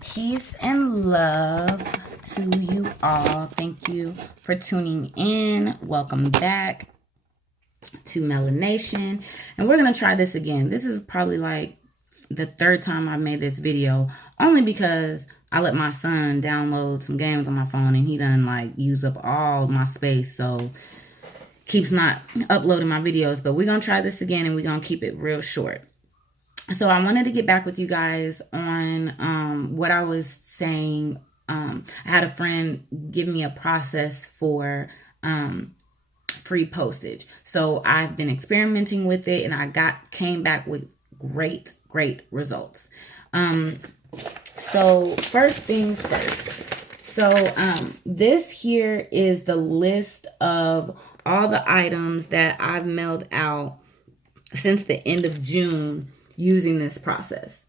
Peace and love to you all. Thank you for tuning in. Welcome back to Melanation. And we're going to try this again. This is probably like the third time I've made this video, only because I let my son download some games on my phone and he done like use up all my space. So keeps not uploading my videos. But we're going to try this again and we're going to keep it real short. So I wanted to get back with you guys on what I was saying. I had a friend give me a process for free postage. So I've been experimenting with it and I came back with great results. So first things first. So this here is the list of all the items that I've mailed out since the end of June using this process,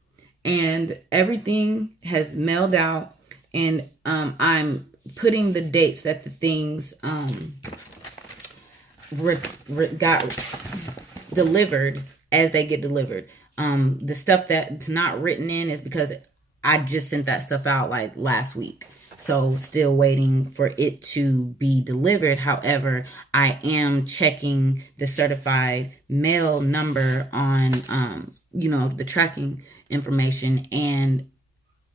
and everything has mailed out, and I'm putting the dates that the things got delivered as they get delivered. The stuff that's not written in is because I just sent that stuff out like last week, so still waiting for it to be delivered. However, I am checking the certified mail number on the tracking information, and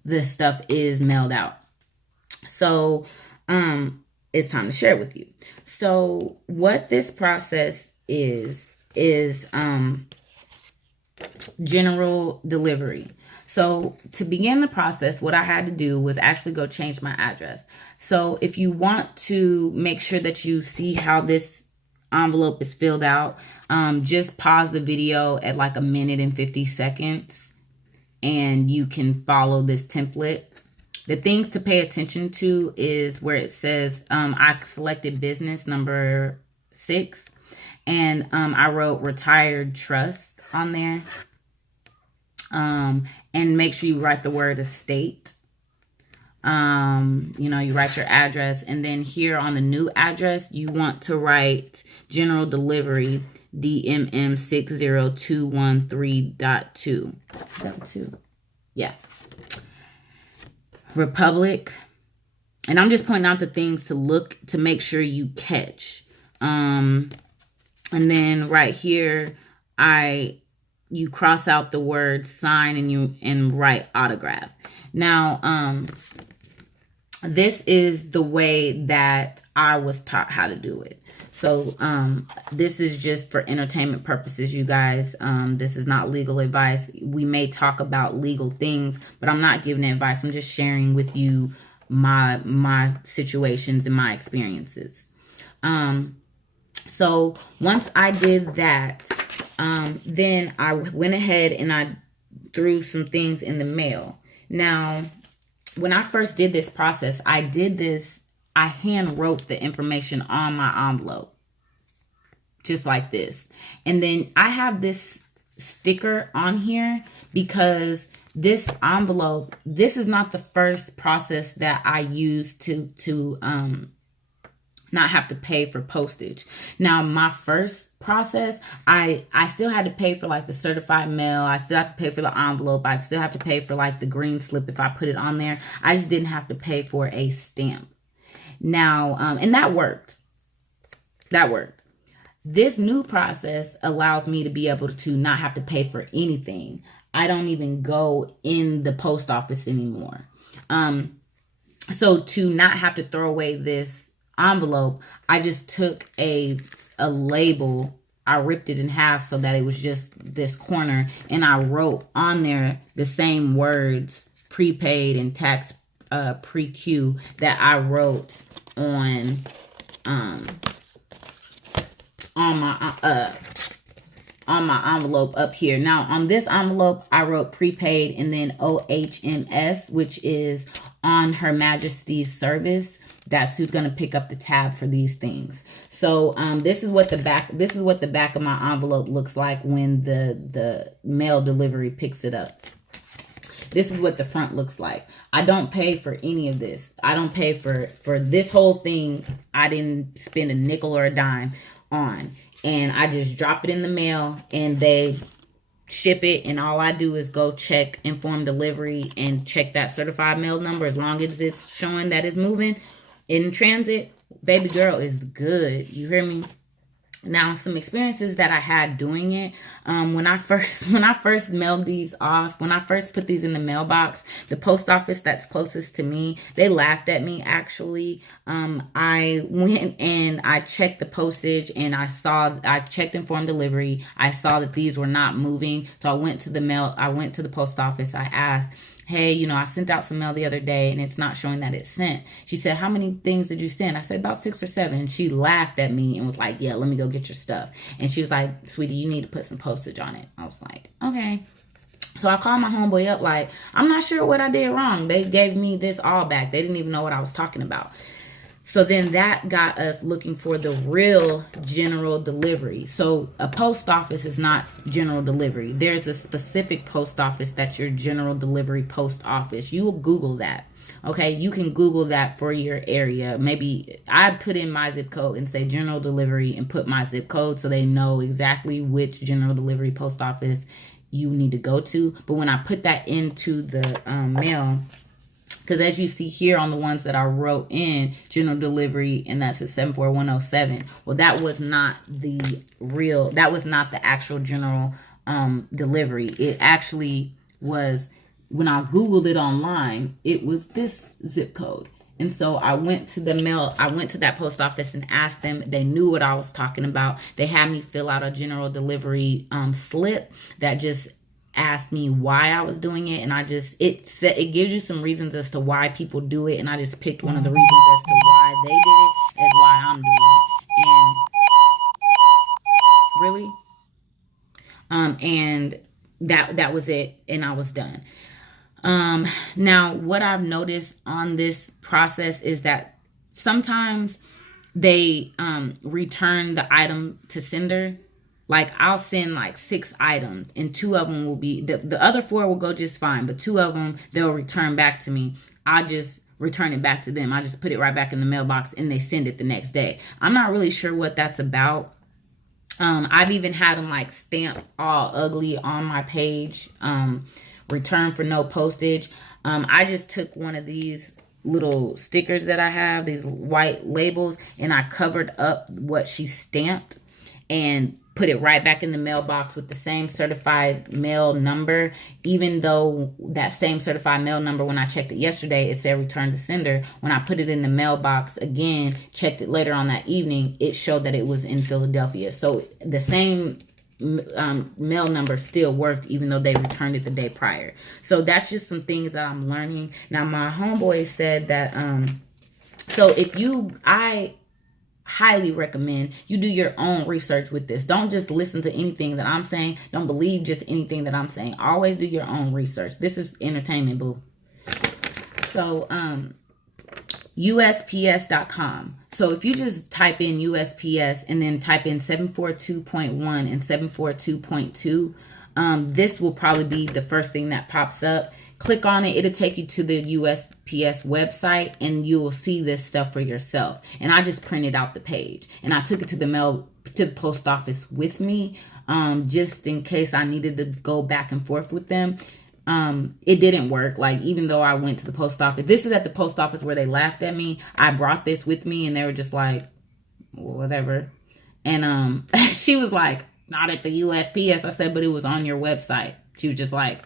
this stuff is mailed out. So it's time to share it with you. So what this process is general delivery. So to begin the process, what I had to do was actually go change my address. So if you want to make sure that you see how this envelope is filled out, just pause the video at like 1 minute and 50 seconds and you can follow this template. The things to pay attention to is where it says I selected business number 6, and I wrote retired trust on there. And make sure you write the word estate. You write your address, and then here on the new address, you want to write general delivery DMM 60213.2. Is that 2? Yeah. Republic. And I'm just pointing out the things to make sure you catch. And then right here, you cross out the word sign and write autograph. Now, this is the way that I was taught how to do it. So this is just for entertainment purposes, you guys. This is not legal advice. We may talk about legal things, but I'm not giving advice. I'm just sharing with you my situations and my experiences. So once I did that, then I went ahead and I threw some things in the mail. Now, when I first did this process, I hand wrote the information on my envelope, just like this. And then I have this sticker on here because this envelope, this is not the first process that I use to not have to pay for postage. Now, my first process, I still had to pay for like the certified mail. I still have to pay for the envelope. I still have to pay for like the green slip if I put it on there. I just didn't have to pay for a stamp. Now, and that worked. That worked. This new process allows me to be able to not have to pay for anything. I don't even go in the post office anymore. So to not have to throw away this envelope, I just took a label, I ripped it in half so that it was just this corner, and I wrote on there the same words, prepaid and tax pre-Q, that I wrote on my envelope up here. Now on this envelope, I wrote prepaid and then OHMS, which is on Her Majesty's service. That's who's going to pick up the tab for these things. So this is what the back of my envelope looks like when the mail delivery picks it up. This is what the front looks like. I don't pay for any of this. I don't pay for this whole thing. I didn't spend a nickel or a dime on. And I just drop it in the mail, and they ship it, and all I do is go check inform delivery and check that certified mail number. As long as it's showing that it's moving in transit, baby girl is good. You hear me? Now, some experiences that I had doing it, when I first mailed these off, when I first put these in the mailbox, the post office that's closest to me, they laughed at me, actually. I went and I checked the postage, and I checked informed delivery. I saw that these were not moving. So I went to the post office. I asked, hey, I sent out some mail the other day and it's not showing that it's sent. She said, how many things did you send? I said, about 6 or 7. And she laughed at me and was like, yeah, let me go get your stuff. And she was like, sweetie, you need to put some postage on it. I was like, okay. So I called my homeboy up like, I'm not sure what I did wrong. They gave me this all back. They didn't even know what I was talking about. So then that got us looking for the real general delivery. So a post office is not general delivery. There's a specific post office that's your general delivery post office. You will Google that. Okay, you can Google that for your area. Maybe I'd put in my zip code and say general delivery and put my zip code so they know exactly which general delivery post office you need to go to. But when I put that into the mail, because as you see here on the ones that I wrote in, general delivery, and that's at 74107. Well, that was not the actual general delivery. It actually was, when I Googled it online, it was this zip code. And so I went to that post office and asked them. They knew what I was talking about. They had me fill out a general delivery slip that just asked me why I was doing it, and it gives you some reasons as to why people do it, and I just picked one of the reasons as to why they did it as why I'm doing it. And really, and that was it, and I was done. Now what I've noticed on this process is that sometimes they return the item to sender. Like I'll send like 6 items and 2 of them will be, the other 4 will go just fine, but 2 of them, they'll return back to me. I just return it back to them. I just put it right back in the mailbox and they send it the next day. I'm not really sure what that's about. I've even had them like stamped all ugly on my page, return for no postage. I just took one of these little stickers that I have, these white labels, and I covered up what she stamped and put it right back in the mailbox with the same certified mail number, even though that same certified mail number, when I checked it yesterday, it said return to sender. When I put it in the mailbox again, checked it later on that evening, it showed that it was in Philadelphia. So the same mail number still worked, even though they returned it the day prior. So that's just some things that I'm learning. Now, my homeboy said that, I highly recommend you do your own research with this. Don't just listen to anything that I'm saying. Don't believe just anything that I'm saying. Always do your own research. This is entertainment, boo. So, USPS.com. So if you just type in USPS and then type in 742.1 and 742.2, this will probably be the first thing that pops up. Click on it. It'll take you to the USPS website and you will see this stuff for yourself. And I just printed out the page and I took it to the post office with me, just in case I needed to go back and forth with them. It didn't work. Like, even though I went to the post office, this is at the post office where they laughed at me. I brought this with me and they were just like, whatever. And, she was like, not at the USPS. I said, but it was on your website. She was just like,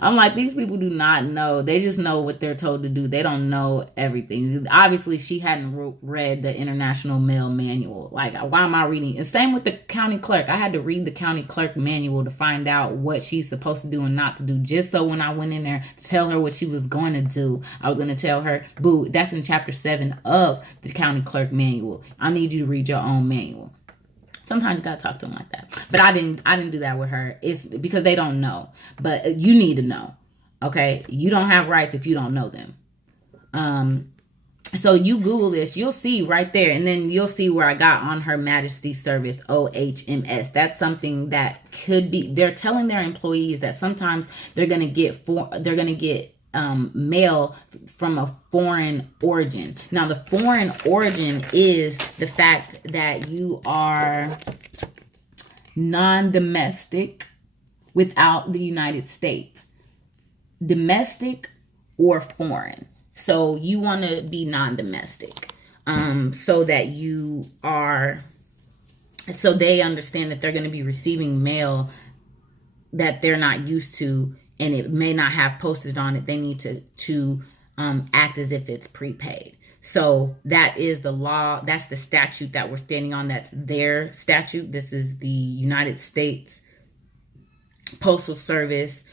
I'm like, these people do not know. They just know what they're told to do. They don't know everything. Obviously, she hadn't read the International Mail Manual. Like, why am I reading? And same with the county clerk. I had to read the county clerk manual to find out what she's supposed to do and not to do. Just so when I went in there to tell her what she was going to do, I was going to tell her, boo, that's in chapter 7 of the county clerk manual. I need you to read your own manual. Sometimes you gotta talk to them like that. But I didn't do that with her. It's because they don't know. But you need to know. Okay? You don't have rights if you don't know them. So you Google this, you'll see right there. And then you'll see where I got on Her Majesty's Service, OHMS. That's something that could be, they're telling their employees that sometimes they're gonna get mail from a foreign origin. Now, the foreign origin is the fact that you are non-domestic without the United States. Domestic or foreign. So you want to be non-domestic, so that you are, so they understand that they're going to be receiving mail that they're not used to, and it may not have postage on it. They need to act as if it's prepaid. So that is the law. That's the statute that we're standing on. That's their statute. This is the United States Postal Service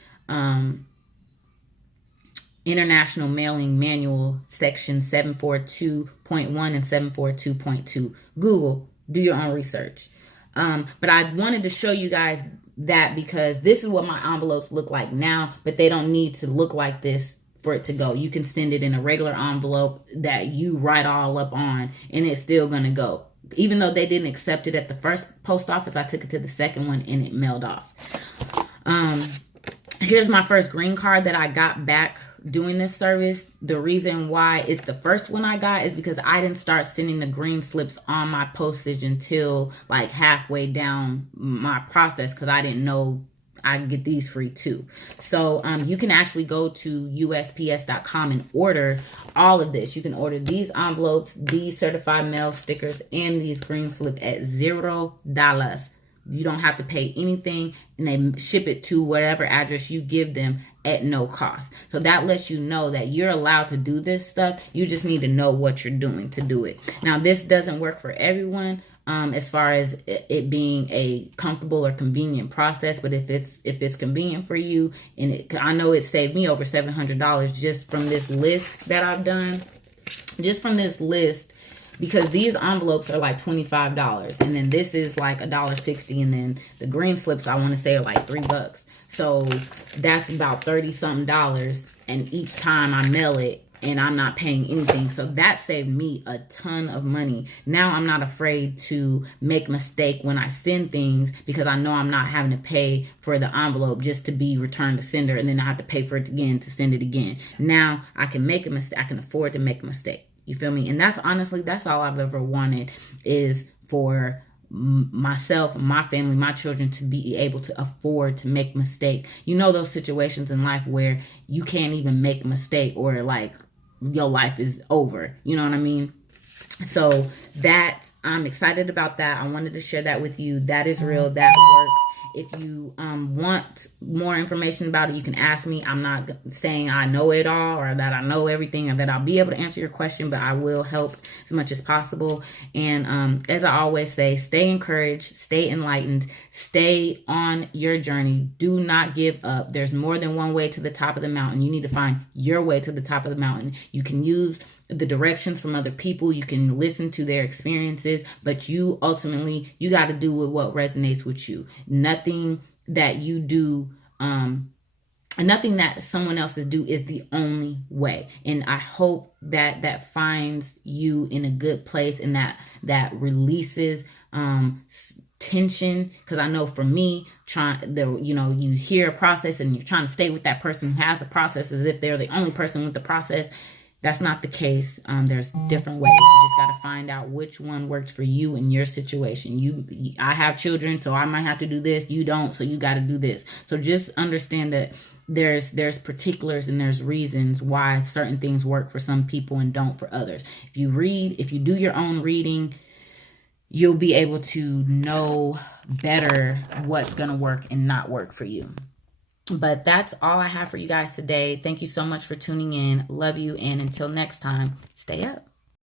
International Mailing Manual, section 742.1 and 742.2. Google, do your own research. But I wanted to show you guys that because this is what my envelopes look like now, but they don't need to look like this for it to go. You can send it in a regular envelope that you write all up on, and it's still going to go. Even though they didn't accept it at the first post office, I took it to the second one and it mailed off. Here's my first green card that I got back doing this service. The reason why it's the first one I got is because I didn't start sending the green slips on my postage until like halfway down my process, because I didn't know I could get these free too. So you can actually go to USPS.com and order all of this. You can order these envelopes, these certified mail stickers, and these green slips at $0. You don't have to pay anything, and they ship it to whatever address you give them at no cost. So that lets you know that you're allowed to do this stuff. You just need to know what you're doing to do it. Now, this doesn't work for everyone as far as it being a comfortable or convenient process. But if it's convenient for you, and I know it saved me over $700 just from this list that I've done. Just from this list, because these envelopes are like $25, and then this is like $1.60, and then the green slips I want to say are like $3. So that's about $30 something, and each time I mail it, and I'm not paying anything. So that saved me a ton of money. Now I'm not afraid to make a mistake when I send things, because I know I'm not having to pay for the envelope just to be returned to sender, and then I have to pay for it again to send it again. Now I can make a mistake. I can afford to make a mistake. You feel me? And that's honestly, that's all I've ever wanted, is for myself, my family, my children to be able to afford to make a mistake. You know, those situations in life where you can't even make a mistake, or like your life is over. You know what I mean? So that, I'm excited about that. I wanted to share that with you. That is real. That works. If you want more information about it, you can ask me. I'm not saying I know it all, or that I know everything, or that I'll be able to answer your question, but I will help as much as possible. And as I always say, stay encouraged, stay enlightened, stay on your journey. Do not give up. There's more than one way to the top of the mountain. You need to find your way to the top of the mountain. You can use the directions from other people. You can listen to their experiences, but you ultimately, you got to do with what resonates with you. Nothing that you do, nothing that someone else do is the only way. And I hope that that finds you in a good place, and that releases tension. Because I know for me, you hear a process and you're trying to stay with that person who has the process as if they're the only person with the process. That's not the case. There's different ways. You just got to find out which one works for you in your situation. I have children, so I might have to do this. You don't, so you got to do this. So just understand that there's particulars and there's reasons why certain things work for some people and don't for others. If you do your own reading, you'll be able to know better what's going to work and not work for you. But that's all I have for you guys today. Thank you so much for tuning in. Love you. And until next time, stay up.